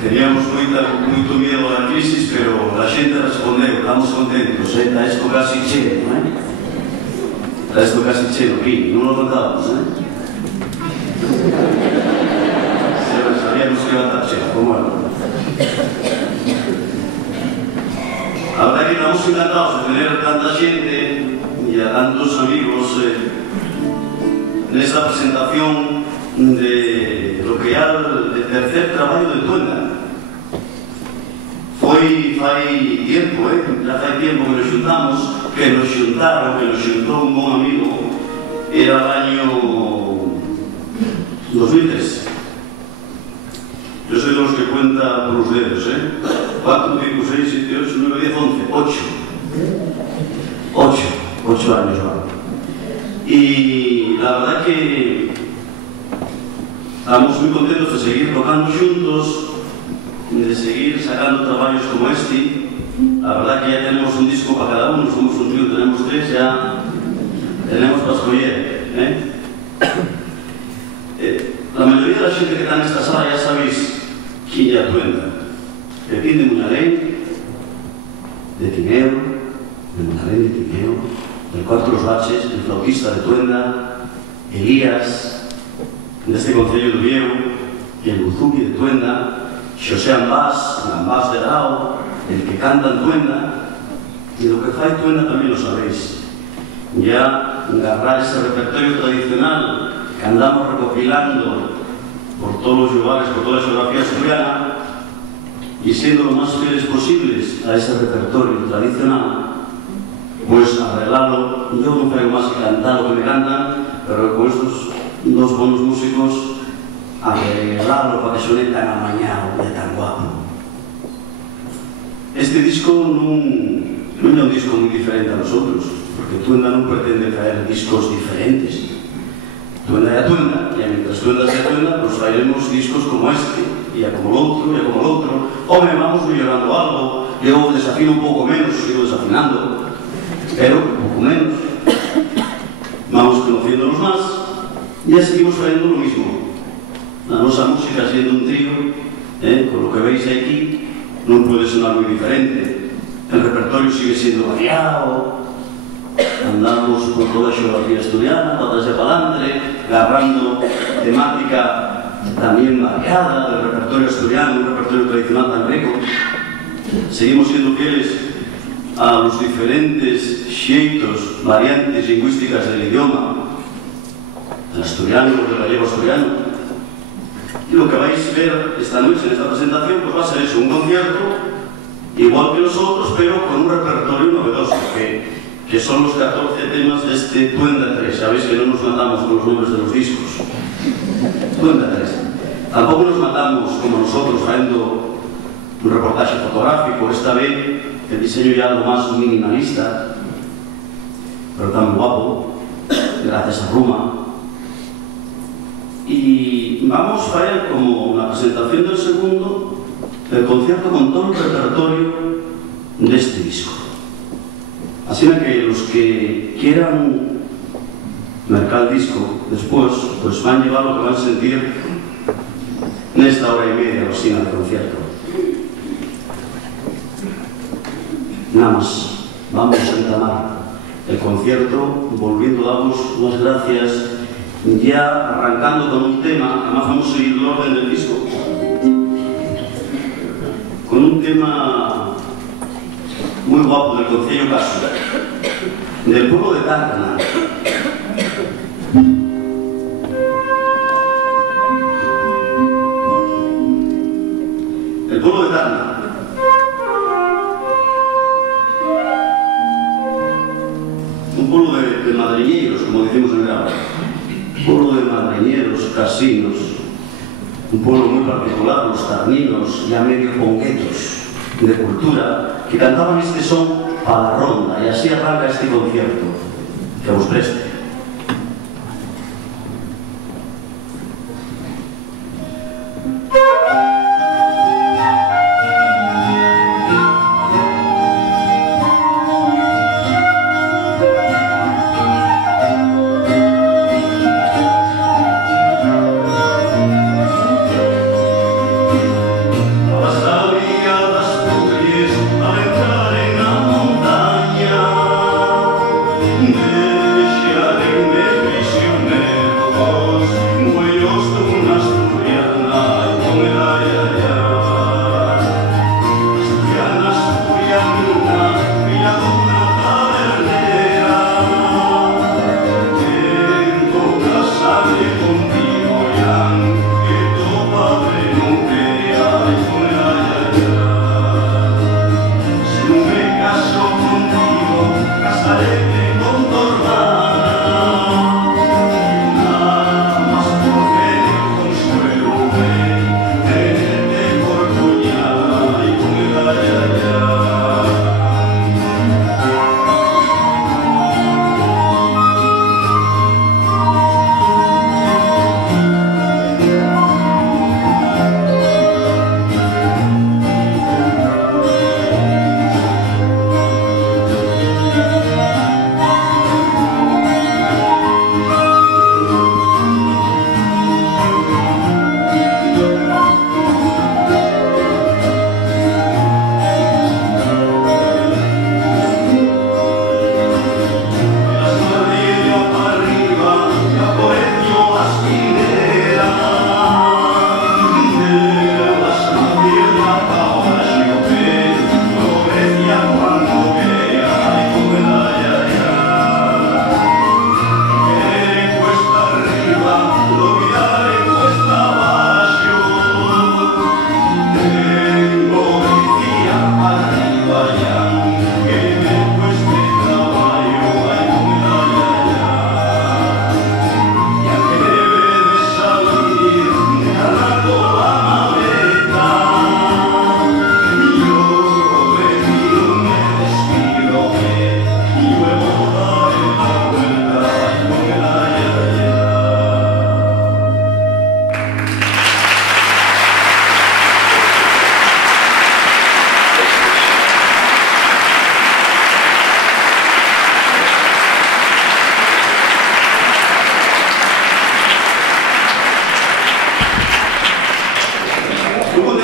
Teníamos moito miedo da crisis, pero a xente respondeu, estamos contentos, está isto casi cheo, non é? Está isto casi cheo, aquí, non lo contábamos, non é? Sabíamos que iba a estar cheo, como era. A verdad que estamos encantados de tener tanta xente e a tantos amigos nesta presentación de lo que é o tercer traballo de Tuenda. Fai tiempo, ya fai tiempo que nos xuntamos, que nos xuntaron, que nos xuntou un bon amigo, era o año 2003. Yo soy de los que cuenta por los dedos, 4, 5, 6, 7, 8, 9, 10, 11, 8 años ahora. Y la verdad que estamos muy contentos de seguir tocando juntos, de seguir sacando traballos como este. La verdad que ya tenemos un disco para cada uno, somos un trío, tenemos 3, ya tenemos para escoger. La mayoría de la gente que está en esta sala ya sabéis quién ya Tuenda. Pepín de Muñalén, de Tineo, del Cuarto de los Baches, el flautista de Tuenda, Elías, de este Concello de Vieu, el Buzuki de Tuenda, Xosé Ambás, Ambás de Dao, el que canta en Tuenda, y lo que fai Tuenda también lo sabéis. Ya agarrar ese repertorio tradicional que andamos recopilando por todos los lugares, por toda la geografía asturiana, y siendo lo más fieles posibles a ese repertorio tradicional, pues arreglarlo. Yo no traigo más que cantar lo que me cantan, pero con estos dos buenos músicos arreglarlo para que suene tan amañado y tan guapo. Este disco non é un disco moi diferente a nosotros, porque Tuenda non pretende traer discos diferentes. Tuenda é a Tuenda, e mientras Tuenda sea Tuenda, pues traeremos discos como este, e como el outro, e como el outro. Home, vamos mellorando algo, eu desafino un pouco menos, sigo desafinando, pero un pouco menos. Vamos conociéndonos más, e ya seguimos trayendo lo mismo. La nosa música, siendo un trío, con lo que veis aquí, non pode sonar moi diferente. El repertorio sigue siendo variado, andamos por toda a xeografía asturiana, patas de palantre, agarrando temática tamén variada del repertorio asturiano, un repertorio tradicional tan rico. Seguimos siendo fieles a los diferentes xeitos, variantes lingüísticas del idioma, el asturiano, el gallego asturiano. Y lo que vais a ver esta noche en esta presentación pues va a ser eso, un concierto igual que los otros, pero con un repertorio novedoso, que son los 14 temas de este Tuenda 3. Sabéis que no nos matamos con los nombres de los discos. Tuenda 3. Tampoco nos matamos como nosotros trayendo un reportaje fotográfico. Esta vez el diseño ya algo más minimalista, pero tan guapo, gracias a Ruma. Y vamos a ver como la presentación del segundo, el concierto con todo el repertorio de este disco. Así que los que quieran mercar el disco después, pues van a llevar lo que van a sentir en esta hora y media o así de concierto. Nada más, vamos a entamar el concierto volviendo a daros las gracias, ya arrancando con un tema. Además vamos a seguir el orden del disco con un tema muy guapo del Concello Caso, del pueblo de Tártana. El pueblo de Tártana. Un pueblo de madriñeros, como decimos en Granada. Un pueblo de madriñeros, casinos. Un pueblo muy particular, los tarninos, ya medio ponguetos de cultura, que cantaban este son para la ronda, y así arranca este concierto que os preste.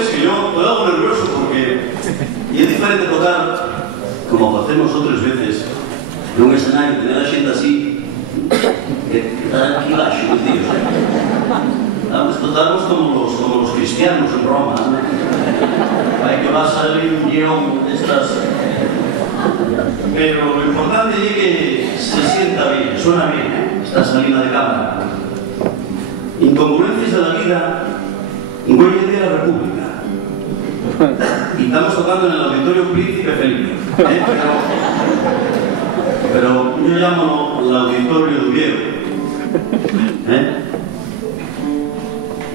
es que yo me hago nervioso porque y es diferente tocar como facemos outras veces nun escenario, tener a xente así que está aquí baixo, tíos. Estamos como los cristianos en Roma, ¿no? Hay que va a salir un guión de estas. Pero lo importante es que se sienta bien, suena bien, ¿eh? Esta salida de cámara. Incongruencias de la vida, huella de la República. Y estamos tocando en el Auditorio Príncipe Felipe, ¿eh? Pero yo llamo el Auditorio de Oviedo, ¿eh?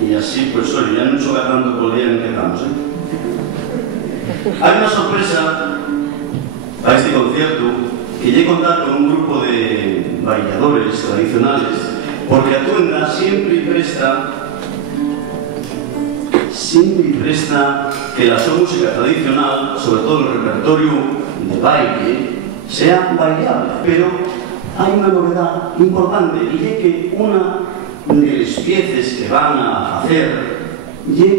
Y así, pues, oye, ya no choca tanto por el día en que estamos, ¿eh? Hay una sorpresa a este concierto que llegué a contar con un grupo de bailadores tradicionales, porque Atuenda siempre presta que la música tradicional, sobre todo el repertorio de baile, sea bailable. Pero hay una novedad importante, y es que una de las piezas que van a hacer es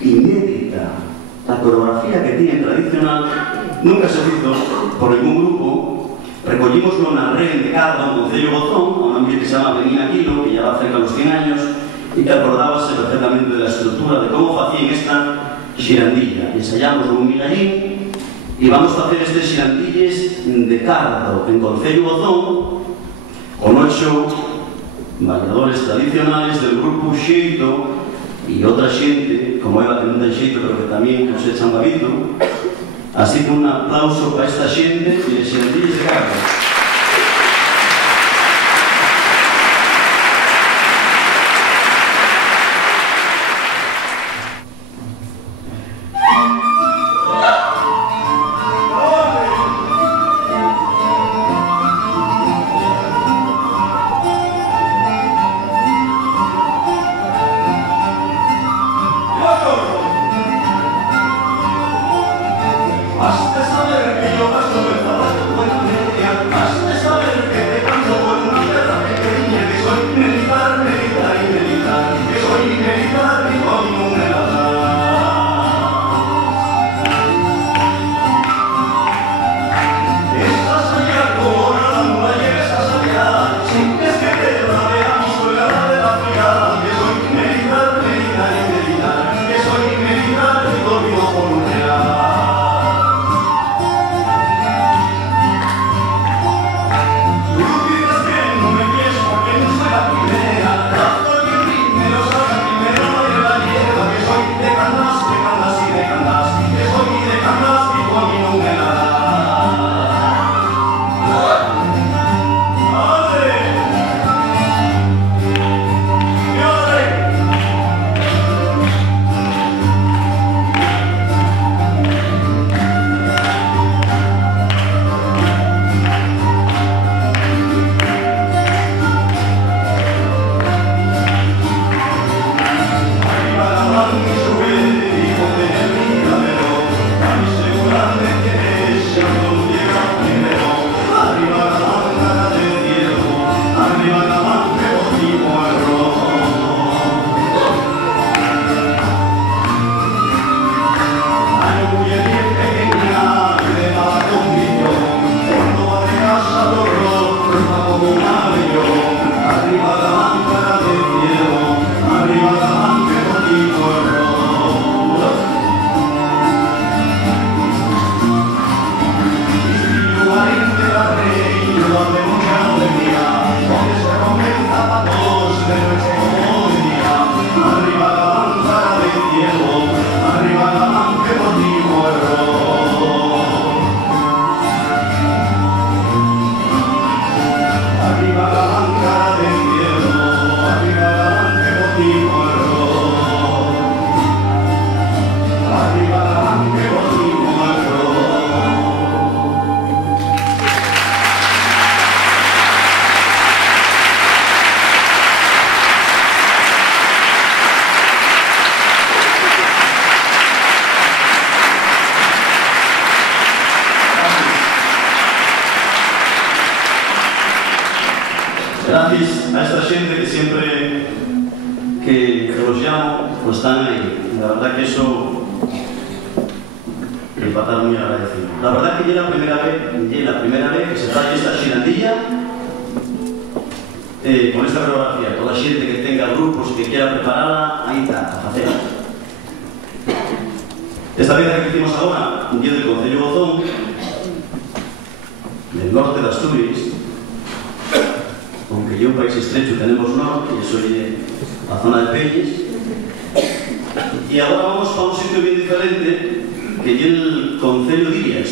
inédita. La coreografía que tiene tradicional nunca se hizo por ningún grupo. Recogimoslo en la red de Cardo, en Concello Bozón, a un ambiente que se llama Benina Quilo, que ya va cerca de los 100 años, y que acordábase perfectamente de la estructura, de cómo hacían esta xirandilla. Ensayamos un migallín y vamos a hacer este xirandilles de Cardo, en Concello Bozón, con 8 bailadores tradicionales del grupo Xeito y otra xente, como Eva, que non ten xeito, pero que tamén nos echan babito. Así que un aplauso para esta xente e xerandilles de Cardo. Gracias a esta xente que siempre que los llamo, pues están ahí. la verdad que eso va a estar muy agradecido. La verdad que ya la primera vez que se trae esta xirandilla con esta coreografía. Toda xente que tenga grupos que quiera prepararla, aí está, a facer. Esta vez que hicimos agora, un día del Concello Bozón, del norte de Asturias, aunque yo un país estrecho tenemos norte, y soy la zona de Peñes, y ahora vamos para un sitio bien diferente, que es el Concello de Irias.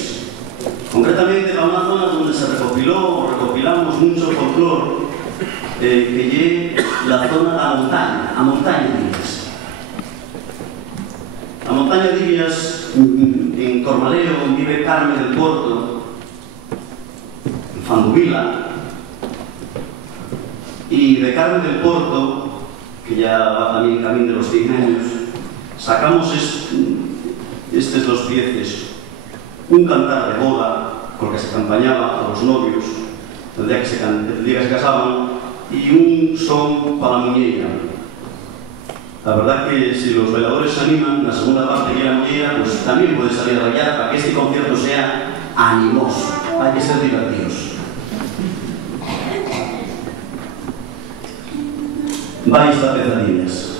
Concretamente a una zona donde se recopilamos mucho folclore, que es la zona, a montaña de Irias. A montaña de Irias, en Cormaleo, vive Carme del Porto, en Fanduvila, y de Carme del Porto, que ya va también camino de los 100 años, sacamos estos dos pieces, un cantar de boda, con el que se acompañaba a los novios, el día que se casaban, y un son para la muñeira. La verdad que si los bailadores se animan, la segunda parte de la muñeira, pues también puede salir a bailar para que este concierto sea animoso. Hay que ser divertidos. Va esta pesadillas.